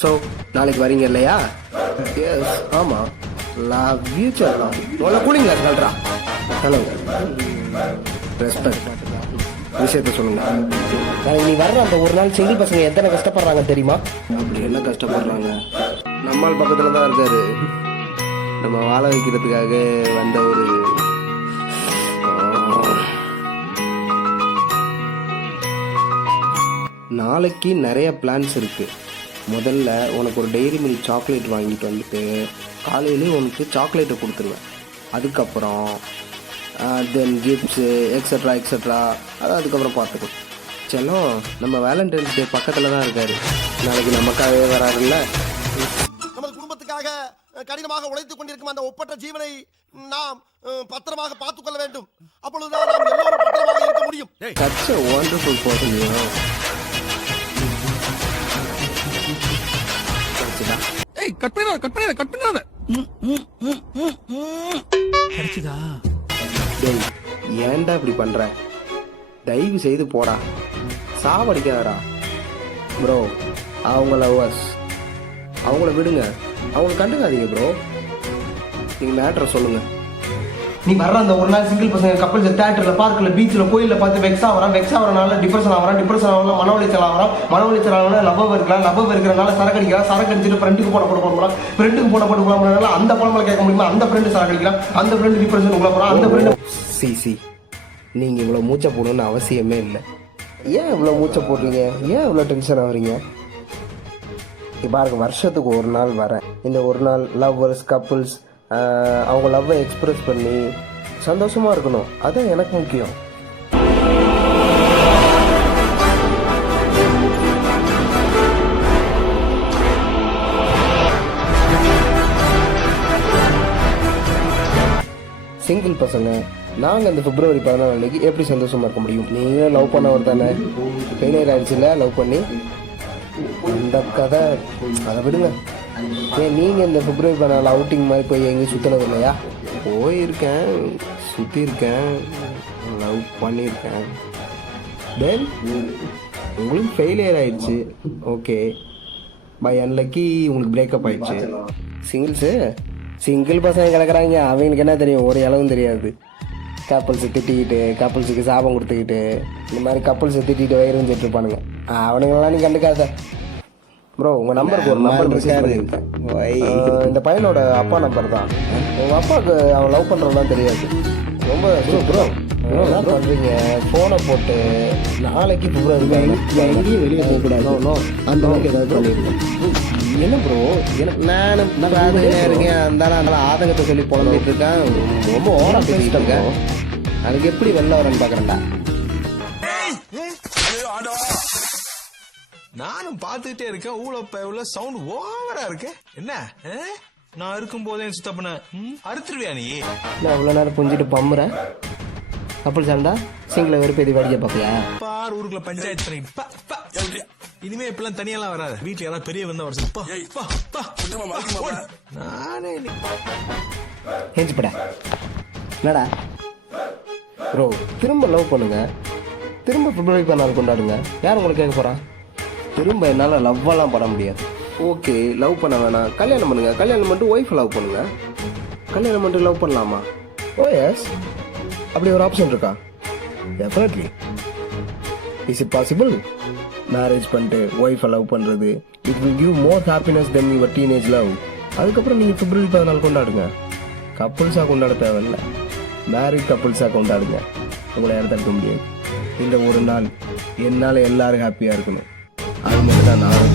So நாளைக்கு வரீங்க இல்லையா? எஸ், ஆமாம். லவ் யூ சொல்லலாம். உங்களை கூலிங் கிளாஸ் கல்றா. Hello, respect. விஷயத்த சொல்லுங்க. நாளைக்கு நீ வர்ற அந்த ஒரு நாள் சிங்கிள் பசங்க எத்தனை கஷ்டப்படுறாங்க தெரியுமா? அப்படி என்ன கஷ்டப்படுறாங்க? நம்மால் பக்கத்தில் தான் இருக்காரு. நம்ம வாழ வைக்கிறதுக்காக வந்த ஒரு நாளைக்கு நிறைய பிளான்ஸ் இருக்குது. முதல்ல உனக்கு ஒரு டெய்ரி மில்க் சாக்லேட் வாங்கிட்டு வந்துட்டு காலையிலே உனக்கு சாக்லேட்டை கொடுத்துருவேன். அதுக்கப்புறம் தென் கிஃப்ட்ஸு எக்ஸட்ரா எக்ஸட்ரா அதை அதுக்கப்புறம் பார்த்துக்கணும். செல்லம், நம்ம வேலண்டைன்ஸ் டே பக்கத்தில் தான் இருக்காரு. நாளைக்கு நமக்காகவே வராருல்ல. நமது குடும்பத்துக்காக கடினமாக உழைத்துக் கொண்டிருக்கும் அந்த ஒப்பற்ற ஜீவனை நாம் பத்திரமாக பார்த்துக் கொள்ள வேண்டும். அப்பொழுதுதான் நாம் எல்லோரும் பத்திரமாக இருக்க முடியும். Such a wonderful person, you know. ஏய், கட் பண்ணாத. கிடைச்சதா? டேய், ஏன்டா இப்படி பண்ற? தயவு செய்து போடா, சாவடிக்காதடா. ப்ரோ, அவங்க லவ்வர்ஸ், அவங்கள விடுங்க, அவங்கள கண்டுக்காதீங்க ப்ரோ. நீங்க மேட்ரை சொல்லுங்க. நீ வர்ற அந்த ஒரு நாள் சிங்கிள் பசங்க கப்பல்ஸ் தியேட்டரில், பார்க்கில், பீச்சில், கோயிலில் பார்த்து வெக்ஸ் ஆகிறான், டிப்ரெஷன் ஆகிறான், மன உளைச்சல் ஆகிறான், லவ் இருக்கிறனால சரக்கு அடிக்கிறான், சரக்கு அடிச்சுட்டு ஃப்ரெண்டுக்கு போன போடுறான், அந்த பழமலை கேட்க முடியுமா? அந்த ஃப்ரெண்டு சரக்கு அடிக்கிறான், அந்த ஃப்ரெண்டு டிப்ரெஷன் உள்ள போகிறான், அந்த ஃப்ரெண்டு சி நீங்கள் இவ்வளோ மூச்சை போடணும்னு அவசியமே இல்லை. ஏன் இவ்வளோ மூச்சை போடுறீங்க? ஏன் இவ்வளோ டென்ஷன் ஆகுறீங்க? பாருங்க, வருஷத்துக்கு ஒரு நாள் வரேன். இந்த ஒரு நாள் லவ்வர்ஸ் கப்புள்ஸ் அவங்க லவ்வை எக்ஸ்பிரஸ் பண்ணி சந்தோஷமாக இருக்கணும். அதுதான் எனக்கு முக்கியம். சிங்கிள் பசங்க நாங்கள் இந்த பிப்ரவரி 14 அன்னைக்கு எப்படி சந்தோஷமாக இருக்க முடியும்? நீங்களும் லவ் பண்ணவர் தானே? ஃபெயிலியர் ஆயிடுச்சுல லவ் பண்ணி. அந்த கதை அதை விடுங்க. ஏன் நீங்கள் இந்த பிப்ரவரி 14 அவுட்டிங் மாதிரி போய் எங்கேயும் சுற்றினது இல்லையா? போயிருக்கேன், சுற்றிருக்கேன், லவ் பண்ணியிருக்கேன். தென் உங்களுக்கு ஃபெயிலியர் ஆயிடுச்சு. ஓகே, பை அன்லக்கி உங்களுக்கு பிரேக்கப் ஆயிடுச்சு. சிங்கிள் பசங்க கிடக்குறாங்க, அவங்களுக்கு என்ன தெரியும்? ஒரு அளவும் தெரியாது. கப்பல்ஸை திட்டிக்கிட்டு, கப்பல்ஸுக்கு சாபம் கொடுத்துக்கிட்டு, இந்த மாதிரி கப்பல்ஸை திட்டிகிட்டு வயிறு இருப்பானுங்க. அவனுங்களாம் நீ கண்டுக்காத ப்ரோ. உங்கள் நம்பருக்கு ஒரு நம்பர் மெசேஜ் பண்ணியிருக்கேன். இந்த பையனோட அப்பா நம்பர் தான். உங்கள் அப்பாவுக்கு அவன் லவ் பண்ணுறதுலாம் தெரியாது. ரொம்ப ப்ரோ என்ன பண்ணுறீங்க? ஃபோனை போட்டு நாளைக்கு பிப்ரவரி எங்கேயும் வெளியே போகக்கூடாது அந்த மாதிரி ஏதாவது பண்ணியிருக்கேன். என்ன ப்ரோ, எனக்கு நான் இருக்கேன், அந்த ஆதங்கத்தை சொல்லி புலம்பிட்டு இருக்கேன். ரொம்ப ஓவரா பேசிட்டு இருக்கேன். அதுக்கு எப்படி வெளில வரேன்னு பார்க்குறேன்டா. நானும் பார்த்துக்கிட்டே இருக்கேன். ஊழ சவுண்ட் ஓவரா இருக்கு. என்ன நான் இருக்கும் போதே சுத்தப்பன அறுத்துருவியா நீ? நான் அவ்வளோ நேரம் புஞ்சிட்டு பம்புறேன். கப்பல் சாண்டா சிங்கிளை வெறுப்பேதி வடிக்க பார்க்கலையா? பார், ஊருக்குள்ள பஞ்சாயத்து பண்ணிட்டு இனிமே இப்பெல்லாம் தனியெல்லாம் வராது. வீட்டுல யாராவது பெரிய வந்தா வர நானே ஹெஞ்சுப்படா. என்னடா ப்ரோ, திரும்ப லவ் பண்ணுங்க, திரும்ப பிப்ரவரி 14 கொண்டாடுங்க. யார் உங்களுக்கு கேட்க போறா? திரும்ப என்னால் லவ்வெல்லாம் பண்ண முடியாது. ஓகே, லவ் பண்ண வேணாம், கல்யாணம் பண்ணுங்க. கல்யாணம் பண்ணிட்டு ஒய்ஃப் லவ் பண்ணுங்க. கல்யாணம் பண்ணிட்டு லவ் பண்ணலாமா? ஓ எஸ், அப்படி ஒரு ஆப்ஷன் இருக்கா? Definitely. Is it possible? Marriage பண்ணிட்டு ஒய்ஃபை லவ் பண்ணுறது, it will give more happiness then your teenage love. அதுக்கப்புறம் நீங்கள் பிப்ரவரி 14 கொண்டாடுங்க. கப்புள்ஸாக கொண்டாட தேவையில்லை, மேரிட் கப்புள்ஸாக கொண்டாடுங்க. உங்களை யாரும் தடுக்க முடியாது. இந்த ஒரு நாள் என்னால் எல்லாரும் ஹாப்பியாக இருக்கணும். அது மட்டும் தான் நான்